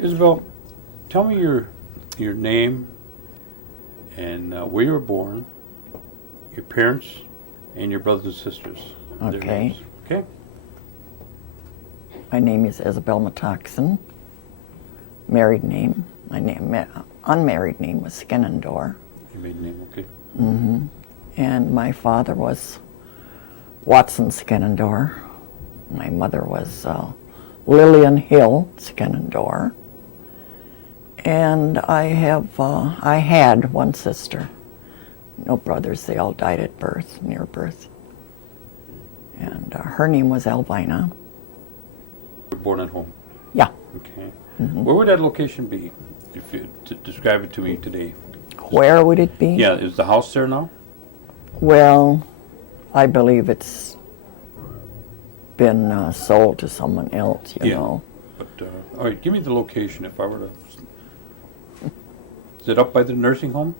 Isabell, tell me your name and where you were born, your parents, and your brothers and sisters. Their Okay. names. Okay. My name is Isabell Metoxen. Married name. Unmarried name was Skenendor. Your maiden name. Okay. And my father was Watson Skenendor. My mother was Lillian Hill Skenendor. And I had one sister. No brothers. They all died at birth, near birth. And her name was Elvina. You were born at home. Yeah. Okay. Where would that location be? If you describe it to me today. Where would it be? Yeah. Is the house there now? Well, I believe it's been sold to someone else, you know. But all right, give me the location if I were to. Is it up by the nursing home?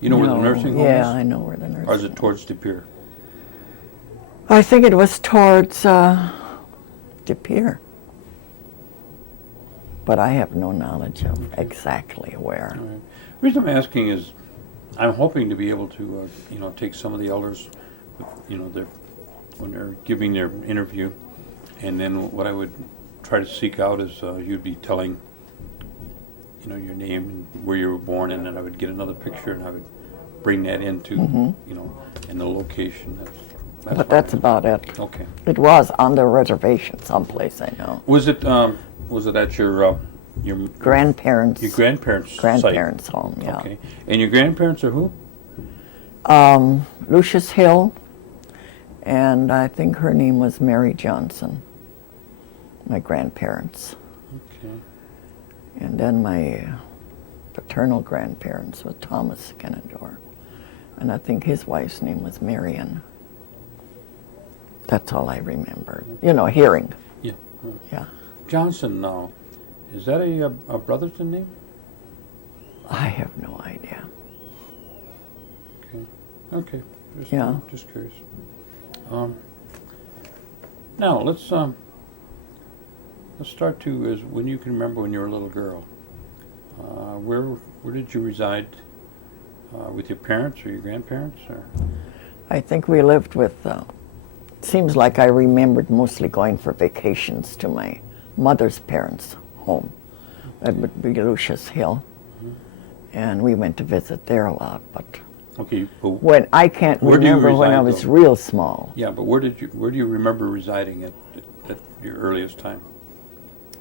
You know where the nursing home is? Yeah, I know where the nursing home is. Or is it towards De Pere? I think it was towards De Pere. But I have no knowledge of exactly where. All right. The reason I'm asking is I'm hoping to be able to, take some of the elders, when they're giving their interview, and then what I would try to seek out is you'd be telling, your name and where you were born, and then I would get another picture and I would bring that into, and the location. That's about it. Okay. It was on the reservation someplace, I know. Was it at your Grandparents. your grandparents' Grandparents' site? home, yeah. Okay. And your grandparents are who? Lucius Hill, and I think her name was Mary Johnson, my grandparents. Okay. And then my paternal grandparents was Thomas Skenendor, and I think his wife's name was Marion. That's all I remember, hearing. Yeah. Yeah. Johnson now, is that a Brotherton name? I have no idea. Okay. Okay. Just curious. Now let's start to as when you can remember when you were a little girl. Where did you reside with your parents or your grandparents? Or? I think we lived with. Seems like I remembered mostly going for vacations to my mother's parents' home. That would be Lucius Hill, and we went to visit there a lot. But okay, but when I can't where do you remember when I reside, was though? real small. Yeah, but where do you remember residing at your earliest time?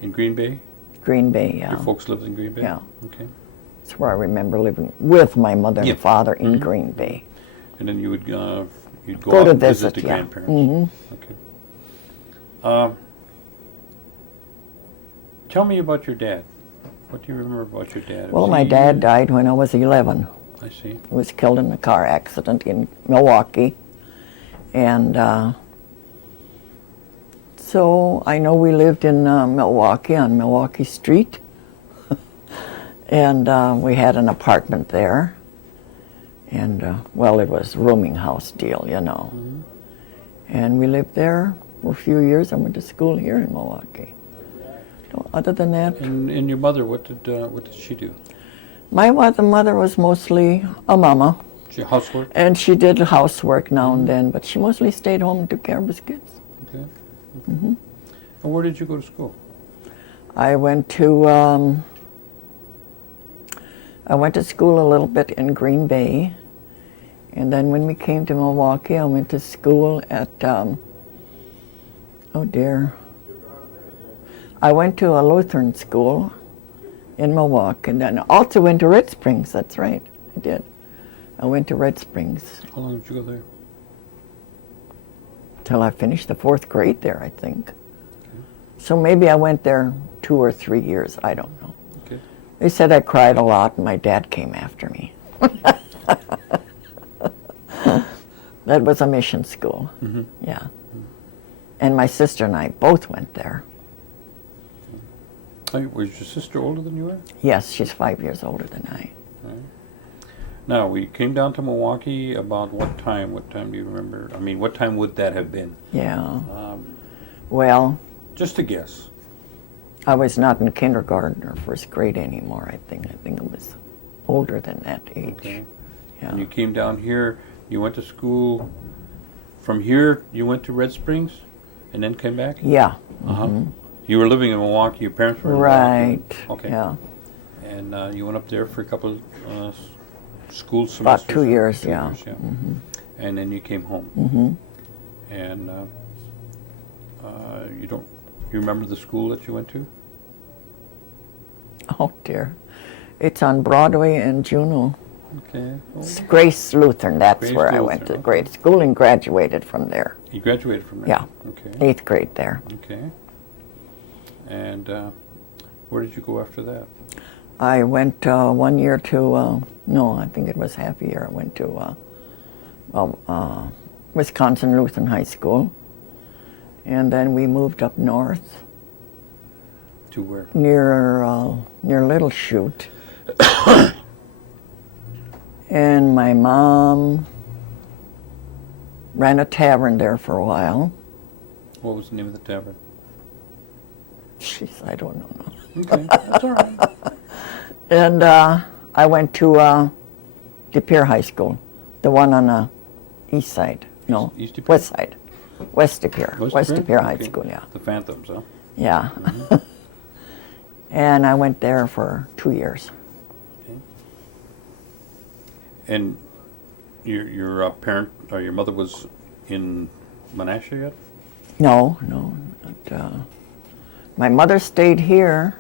In Green Bay? Green Bay, yeah. Your folks lived in Green Bay? Yeah. Okay. That's where I remember living with my mother Yeah. and father in Green Bay. And then you would you'd go Go out to and visit visit, the yeah. grandparents. Okay. Tell me about your dad. What do you remember about your dad? Well, Was my he- dad died when I was 11. I see. He was killed in a car accident in Milwaukee. And so I know we lived in Milwaukee on Milwaukee Street. And we had an apartment there. And, it was a rooming house deal, And we lived there for a few years. I went to school here in Milwaukee. So other than that, And your mother, what did she do? my mother was mostly a mama. She housework? And she did housework now and then, but she mostly stayed home and took care of his kids. Okay. And where did you go to school? I went to school a little bit in Green Bay, and then when we came to Milwaukee, I went to school at I went to a Lutheran school in Milwaukee, and then also went to Red Springs. That's right, I did. I went to Red Springs How long did you go there? till I finished the 4th grade there, I think. So maybe I went there 2 or 3 years. I don't know. Okay. They said I cried a lot, and my dad came after me. That was a mission school. Yeah. And my sister and I both went there. Was your sister older than you were? Yes, she's 5 years older than I. Now, we came down to Milwaukee about what time? What time do you remember? I mean, what time would that have been? Yeah. Well, Just a guess. I was not in kindergarten or first grade anymore, I think. I think it was older than that age. Okay. Yeah. And you came down here, you went to school, from here you went to Red Springs and then came back? Yeah. Uh-huh. You were living in Milwaukee, your parents were in Milwaukee? Right. Okay. Yeah. And you went up there for a couple of school semesters? About 2 years, 2 yeah. years, yeah. And then you came home. And you remember the school that you went to? Oh, dear. It's on Broadway and Juneau. Okay. Oh, It's Grace Lutheran, that's Grace where I went to Lutheran, grade school and graduated from there. you graduated from there? Yeah. Okay. 8th grade there. Okay. And where did you go after that? I went 1 year to, no, I think it was half a year. I went to Wisconsin Lutheran High School. And then we moved up north To where? near Little Chute. And my mom ran a tavern there for a while. What was the name of the tavern? Jeez, I don't know. Okay, that's all right. And I went to De Pere High School, the one on the east side. No, East De Pere? west side. West De Pere. West De Pere High Okay. School, yeah. The Phantoms, huh? Yeah. And I went there for 2 years. Okay. And your parent or your mother was in Menasha yet? No. Not, my mother stayed here,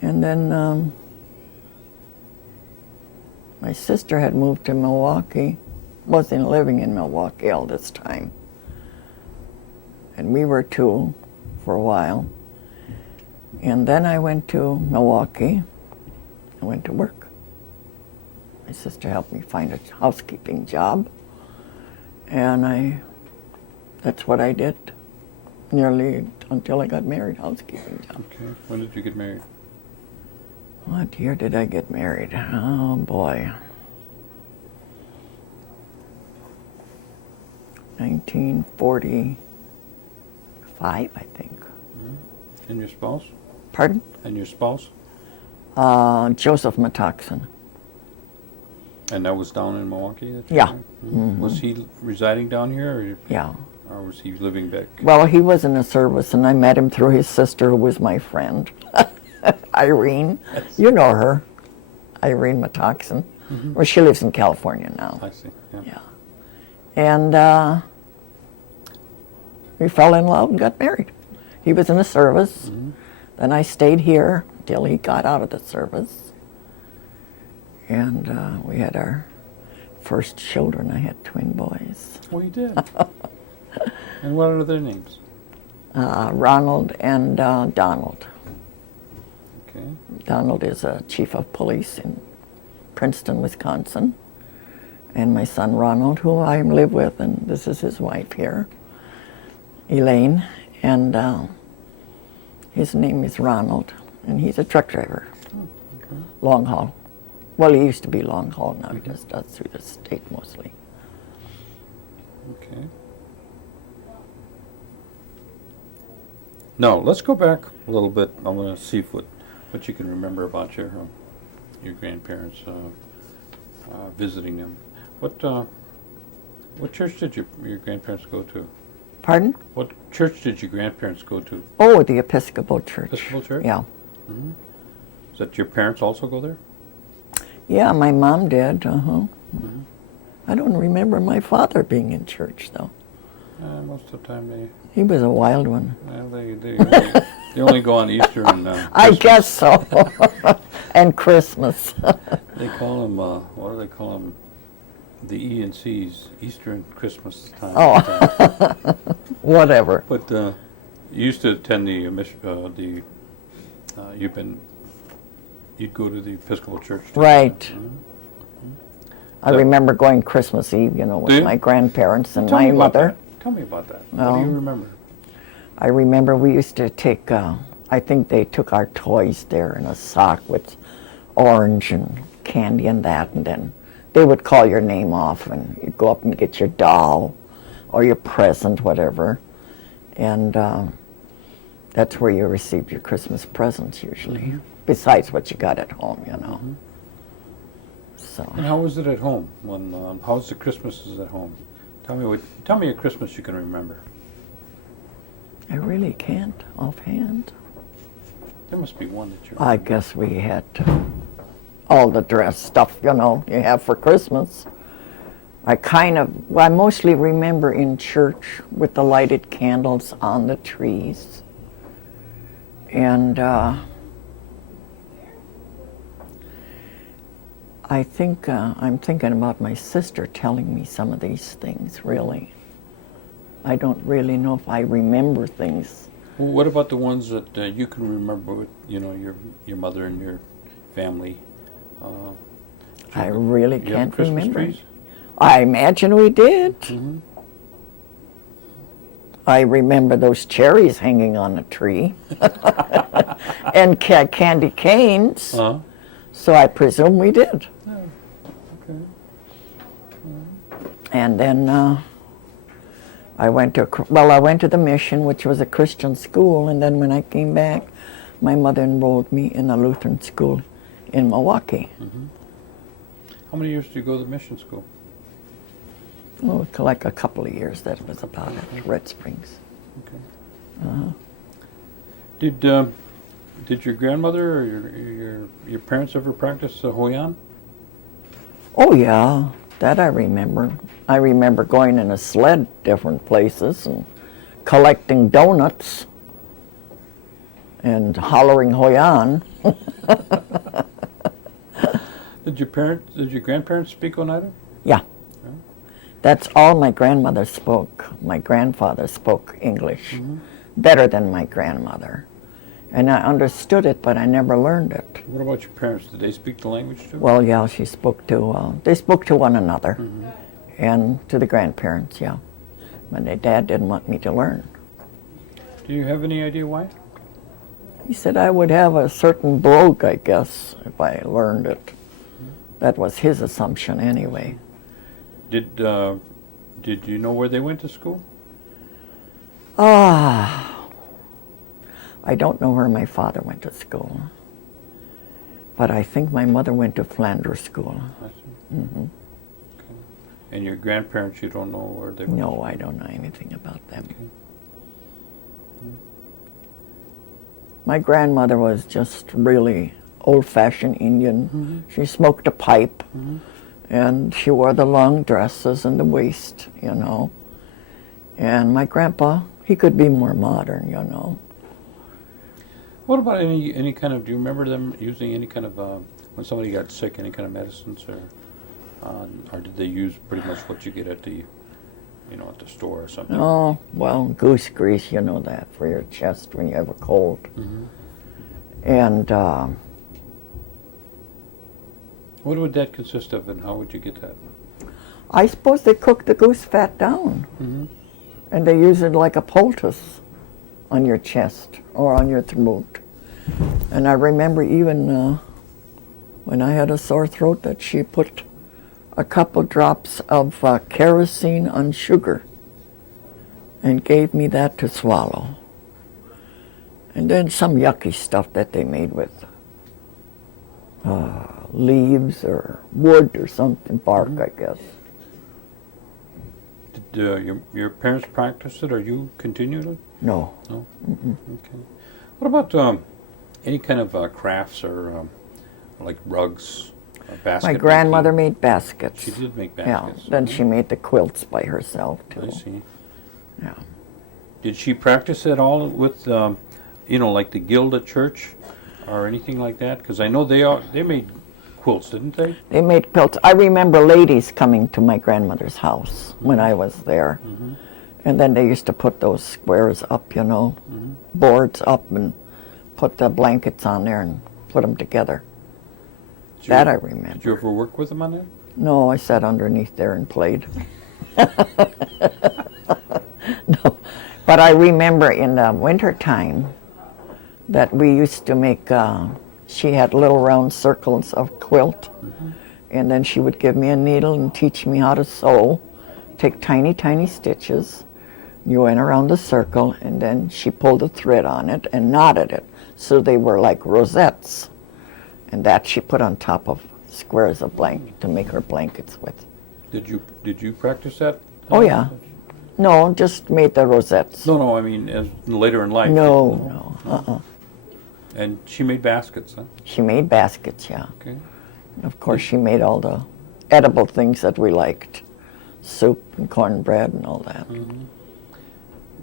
and then my sister had moved to Milwaukee, wasn't living in Milwaukee all this time. And we were two for a while. And then I went to Milwaukee. I went to work. My sister helped me find a housekeeping job. And that's what I did nearly until I got married, housekeeping job. Okay. When did you get married? What year did I get married? Oh, boy. 1945, I think. And your spouse? Pardon? And your spouse? Joseph Metoxen. And that was down in Milwaukee? That you Yeah. were? Mhm. Was he residing down here, Yeah. or was he living back? Well, he was in the service, and I met him through his sister, who was my friend, Irene. You know her, Irene Metoxen. Well, she lives in California now. I see. Yeah. Yeah. And we fell in love and got married. He was in the service. Then I stayed here till he got out of the service. And we had our first children. I had twin boys, Well, you did. And what are their names? Ronald and Donald. Okay. Donald is a chief of police in Princeton, Wisconsin. And my son Ronald, who I live with, and this is his wife here, Elaine. And his name is Ronald, and he's a truck driver, long haul. Well, he used to be long haul, now he just does through the state mostly. Okay. Now, let's go back a little bit. I want to see what you can remember about your grandparents, visiting them. What church did your grandparents go to? Pardon? What church did your grandparents go to? Oh, the Episcopal Church. Episcopal Church? Yeah. Does that your parents also go there? Yeah, my mom did, I don't remember my father being in church, though. Most of the time He was a wild one. they only go on Easter and I Christmas. guess so. And Christmas. They call them, what do they call them? The E and C's, Easter and Christmas time. Oh. Whatever. But you used to attend you'd go to the Episcopal Church. too. Right. I So- remember going Christmas Eve, Do with you? my grandparents and Tell my me about mother. that. Tell me about that. What Oh. do you remember? I remember we used to take, I think they took our toys there in a sock with orange and candy and that, and then they would call your name off and you'd go up and get your doll or your present, whatever. And That's where you received your Christmas presents usually, besides what you got at home, you know. So And how was it at home? How was the Christmases at home? Tell me a Christmas you can remember. I really can't offhand. There must be one that you I remember. guess we had all the dress stuff, you know, you have for Christmas. I mostly remember in church with the lighted candles on the trees. And I think I'm thinking about my sister telling me some of these things, really. I don't really know if I remember things. Well, what about the ones that you can remember with, your mother and your family? I really You have can't Christmas remember. trees? I imagine we did. Mm-hmm. I remember those cherries hanging on a tree and candy canes. Uh-huh. So I presume we did. Oh, okay. And then I went to the mission, which was a Christian school, and then when I came back, my mother enrolled me in a Lutheran school in Milwaukee. Mm-hmm. How many years did you go to the mission school? Oh, like a couple of years, that was about it, Red Springs. Okay. Did your grandmother or your parents ever practice Hoyan? Oh yeah, that I remember. I remember going in a sled different places and collecting donuts and hollering Hoyan. Did your grandparents speak Oneida? Yeah. That's all my grandmother spoke. My grandfather spoke English better than my grandmother. And I understood it, but I never learned it. What about your parents? Did they speak the language too? Well, yeah, they spoke to one another and to the grandparents, yeah. But my dad didn't want me to learn. Do you have any idea why? He said I would have a certain brogue, I guess, if I learned it. That was his assumption anyway. Did you know where they went to school? I don't know where my father went to school, but I think my mother went to Flanders School. I see. Okay. And your grandparents, you don't know where they went? No, I don't know anything about them. Okay. My grandmother was just really old-fashioned Indian. She smoked a pipe, and she wore the long dresses and the waist, you know. And my grandpa, he could be more modern, you know. What about any kind of? Do you remember them using any kind of when somebody got sick, any kind of medicines, or did they use pretty much what you get at the, at the store or something? Oh, well, goose grease, you know that, for your chest when you have a cold. And what would that consist of, and how would you get that? I suppose they cook the goose fat down, and they use it like a poultice on your chest or on your throat. And I remember even when I had a sore throat that she put a couple drops of kerosene on sugar and gave me that to swallow. And then some yucky stuff that they made with leaves or wood or something, bark, I guess. Did your parents practice it, or you continued it? No. No? Okay. What about any kind of crafts or like rugs, basket My grandmother making? made baskets. She did make Yeah, baskets. then she made the quilts by herself, too. I see. Yeah. Did she practice at all with, like the guild at church or anything like that? Because I know they made quilts, didn't they? They made quilts. I remember ladies coming to my grandmother's house when I was there. And then they used to put those squares up, boards up, and put the blankets on there and put them together. That I remember. Did you ever work with them on that? No, I sat underneath there and played. No, but I remember in the wintertime that we used to make, she had little round circles of quilt, and then she would give me a needle and teach me how to sew, take tiny, tiny stitches, You went around the circle, and then she pulled a thread on it and knotted it. So they were like rosettes. And that she put on top of squares of blanket to make her blankets with. Did you practice that? Oh, yeah. No, just made the rosettes. No, I mean, as later in life. No. And she made baskets, huh? She made baskets, yeah. Okay. Of course, she made all the edible things that we liked. Soup and cornbread and all that. Mm-hmm.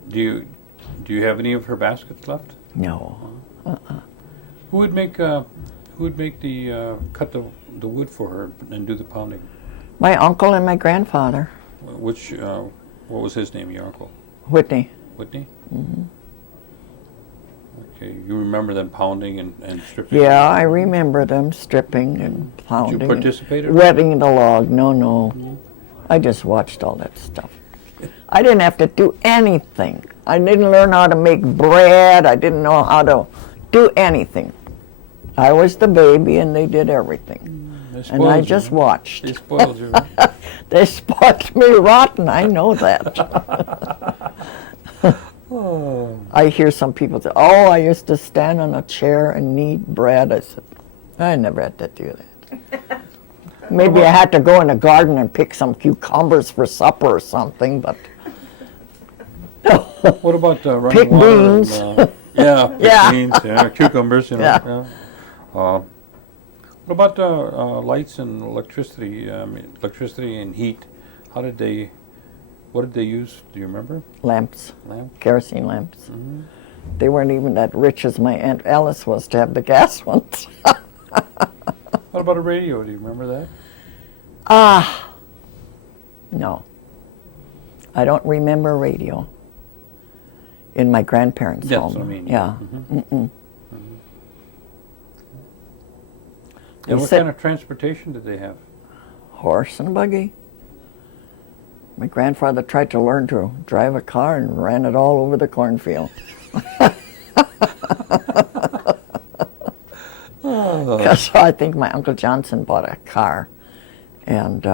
Do you have any of her baskets left? No. Who would make the cut the wood for her and do the pounding? My uncle and my grandfather. Which what was his name? Your uncle? Whitney. Whitney. Mm-hmm. Okay, you remember them pounding and stripping? Yeah, I remember them stripping and pounding. Did you participate? Wetting the log. No. Mm-hmm. I just watched all that stuff. I didn't have to do anything. I didn't learn how to make bread. I didn't know how to do anything. I was the baby and they did everything. And I just watched. They spoiled you. They spoiled me rotten, I know that. I hear some people say, oh, I used to stand on a chair and knead bread. I said, I never had to do that. Maybe I had to go in the garden and pick some cucumbers for supper or something, but... What about running pick water? Beans. Pick beans, cucumbers, Yeah. What about lights and electricity? Electricity and heat. What did they use? Do you remember? Lamps. Lamp? Kerosene lamps. Mm-hmm. They weren't even that rich as my Aunt Alice was to have the gas ones. What about a radio? Do you remember that? No. I don't remember radio in my grandparents' home. That's what I mean. Yeah. Mm-hmm. Mm-mm. And what kind of transportation did they have? Horse and buggy. My grandfather tried to learn to drive a car and ran it all over the cornfield. Because I think my Uncle Johnson bought a car, and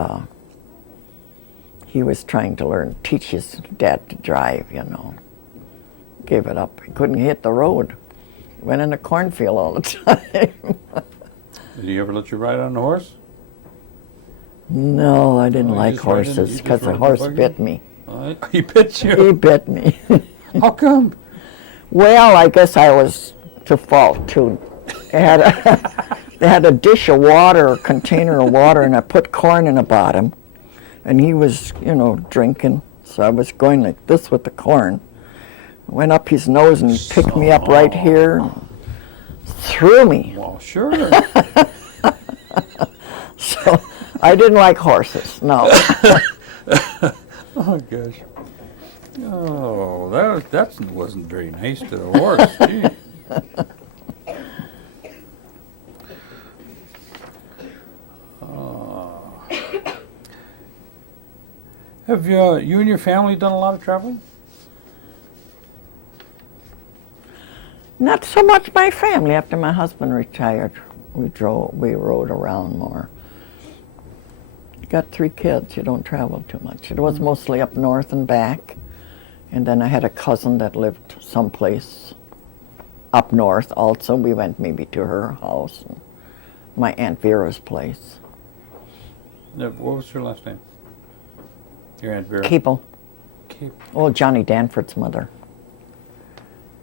he was trying to teach his dad to drive, Gave it up. He couldn't hit the road. Went in the cornfield all the time. Did he ever let you ride on the horse? No, I didn't you like just ride in- horses you just because the ride the horse buggy? bit me. He bit you. He bit me. How come? Well, I guess I was to fault too. They had a dish of water, a container of water, and I put corn in the bottom. And he was, drinking. So I was going like this with the corn. Went up his nose and picked me up right here. Threw me. Well, sure. So I didn't like horses, no. Oh, gosh. Oh, that wasn't very nice to the horse. Gee. Have you and your family done a lot of traveling? Not so much my family. After my husband retired, we rode around more. You got 3 kids, you don't travel too much. It was mostly up north and back. And then I had a cousin that lived someplace up north also. We went maybe to her house, and my Aunt Vera's place. What was her last name? Your Aunt Vera? Keeple. Cape. Oh, Johnny Danforth's mother.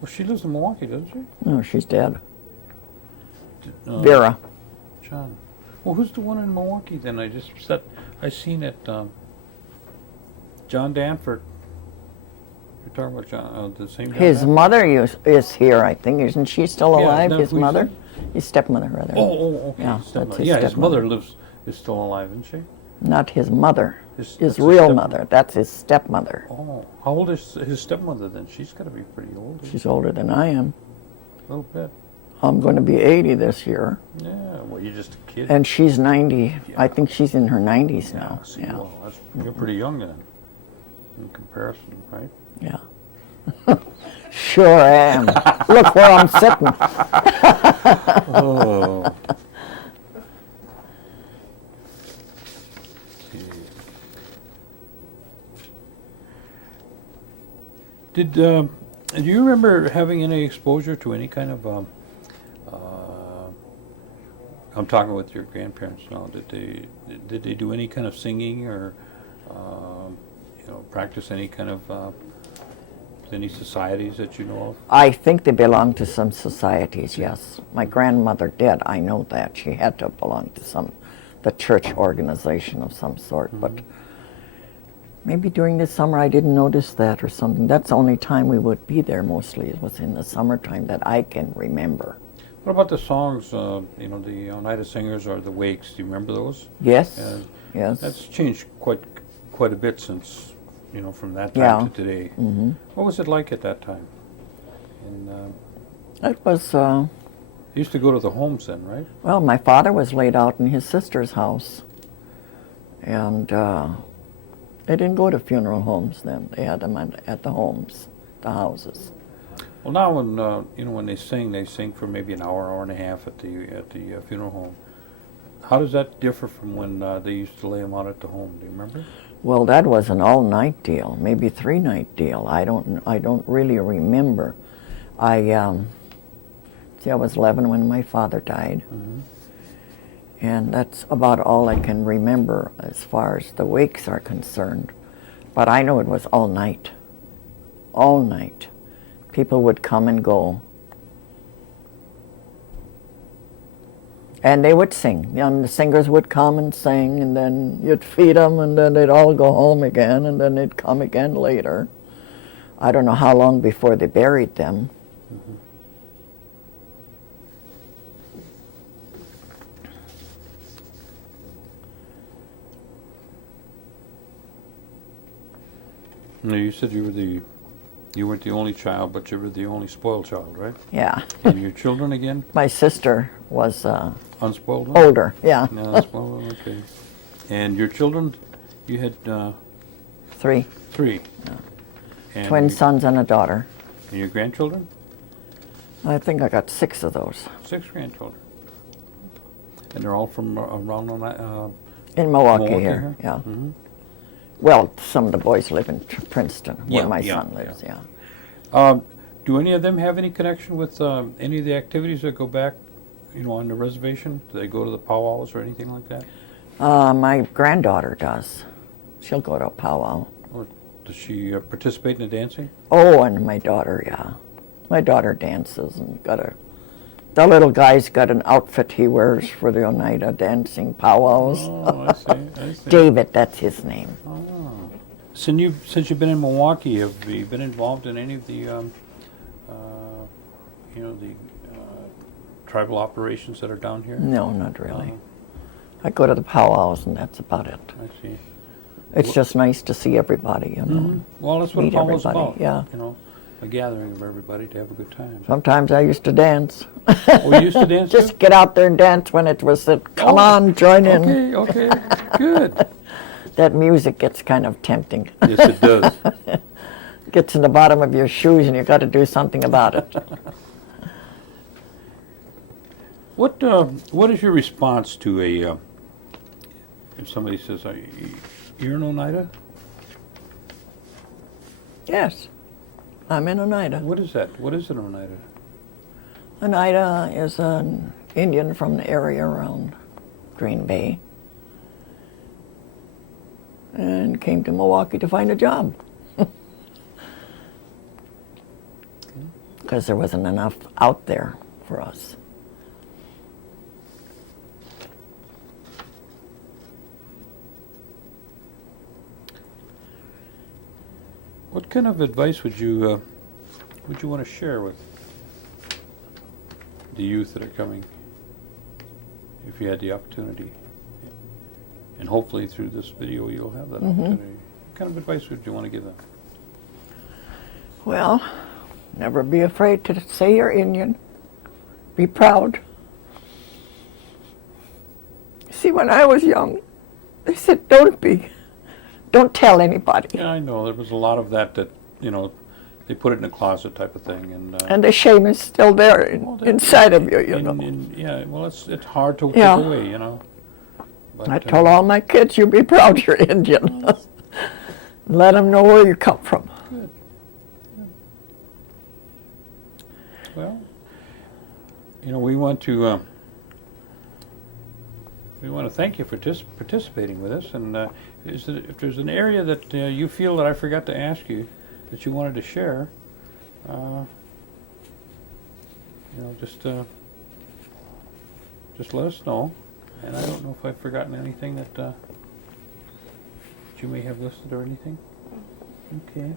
Well, she lives in Milwaukee, doesn't she? No, she's dead. Vera. Vera. John. Well, who's the one in Milwaukee then? I seen it. John Danforth. You're talking about John, the same John His Danforth? mother is here, I think. Isn't she still Yeah, alive, no, his who's mother? that? His stepmother, rather. Oh, okay. Yeah, Stepmother. that's his Yeah, his stepmother. mother is still alive, isn't she? Not his mother. That's His his real stepmother. mother. That's his stepmother. Oh, how old is his stepmother then? She's got to be pretty old. She's older than I am. A little bit. I'm going to be 80 this year. Yeah, well, you're just a kid. And she's 90. Yeah. I think she's in her 90s now. See, Yeah. well, you're pretty young then, in comparison, right? Yeah. Sure am. Look where I'm sitting. Oh. Do you remember having any exposure to any kind of I'm talking with your grandparents now. Did they do any kind of singing or practice any kind of any societies that you know of? I think they belonged to some societies, yes. My grandmother did, I know that. She had to belong to the church organization of some sort, but maybe during the summer I didn't notice that or something. That's the only time we would be there mostly. It was in the summertime that I can remember. What about the songs, the Oneida Singers or the Wakes? Do you remember those? Yes, yes. That's changed quite a bit since, from that time to today. Mm-hmm. What was it like at that time? And It was, you used to go to the homes then, right? well, my father was laid out in his sister's house, and they didn't go to funeral homes then. They had them at the homes, the houses. Well, now when they sing for maybe an hour and a half at the funeral home. How does that differ from when they used to lay them out at the home? Do you remember? Well, that was an all-night deal, maybe 3-night deal. I don't really remember. I was 11 when my father died, and that's about all I can remember as far as the wakes are concerned. But I know it was all night, all night. People would come and go. And they would sing. The singers would come and sing, and then you'd feed them, and then they'd all go home again, and then they'd come again later. I don't know how long before they buried them. No, you said you weren't the only child, but you were the only spoiled child, right? Yeah. And your children again? My sister was Unspoiled one? older, yeah. No, unspoiled one, okay. And your children, you had 3. 3. And Twin sons and a daughter. And your grandchildren? I think I got 6 of those. 6 grandchildren. And they're all from around In Milwaukee here, yeah. Mm-hmm. Well, some of the boys live in Princeton, where Yeah, my yeah, son lives, yeah. yeah. Do any of them have any connection with any of the activities that go back, on the reservation? Do they go to the powwows or anything like that? My granddaughter does. She'll go to a powwow. Or does she participate in the dancing? Oh, and my daughter, yeah. My daughter dances and the little guy's got an outfit he wears for the Oneida dancing powwows. Oh, I see. David, that's his name. Oh. Since you've been in Milwaukee, have you been involved in any of the, tribal operations that are down here? No, not really. I go to the powwows and that's about it. I see. It's just nice to see everybody, Well, that's what a Meet powwow's everybody, about. yeah. A gathering of everybody to have a good time. Sometimes I used to dance. Oh, you used to dance Just too? get out there and dance when it was said, come on, join in. Okay, good. That music gets kind of tempting. Yes, it does. Gets in the bottom of your shoes and you got to do something about it. What is your response to if somebody says, "You're in Oneida"? Yes, I'm in Oneida. What is that? What is an Oneida? Oneida is an Indian from the area around Green Bay and came to Milwaukee to find a job. Because there wasn't enough out there for us. What kind of advice would you want to share with the youth that are coming, if you had the opportunity? And hopefully through this video you'll have that opportunity. What kind of advice would you want to give them? Well, never be afraid to say you're Indian. Be proud. See, when I was young, they said, don't be. Don't tell anybody. Yeah, I know. There was a lot of that, they put it in a closet type of thing. And the shame is still there inside of you, yeah, well, it's hard to Yeah. take away, But, I told all my kids, you be proud you're Indian. Let them know where you come from. Good. we want to thank you for participating with us. And if there's an area that you feel that I forgot to ask you that you wanted to share, just let us know. And I don't know if I've forgotten anything that you may have listed or anything. Okay.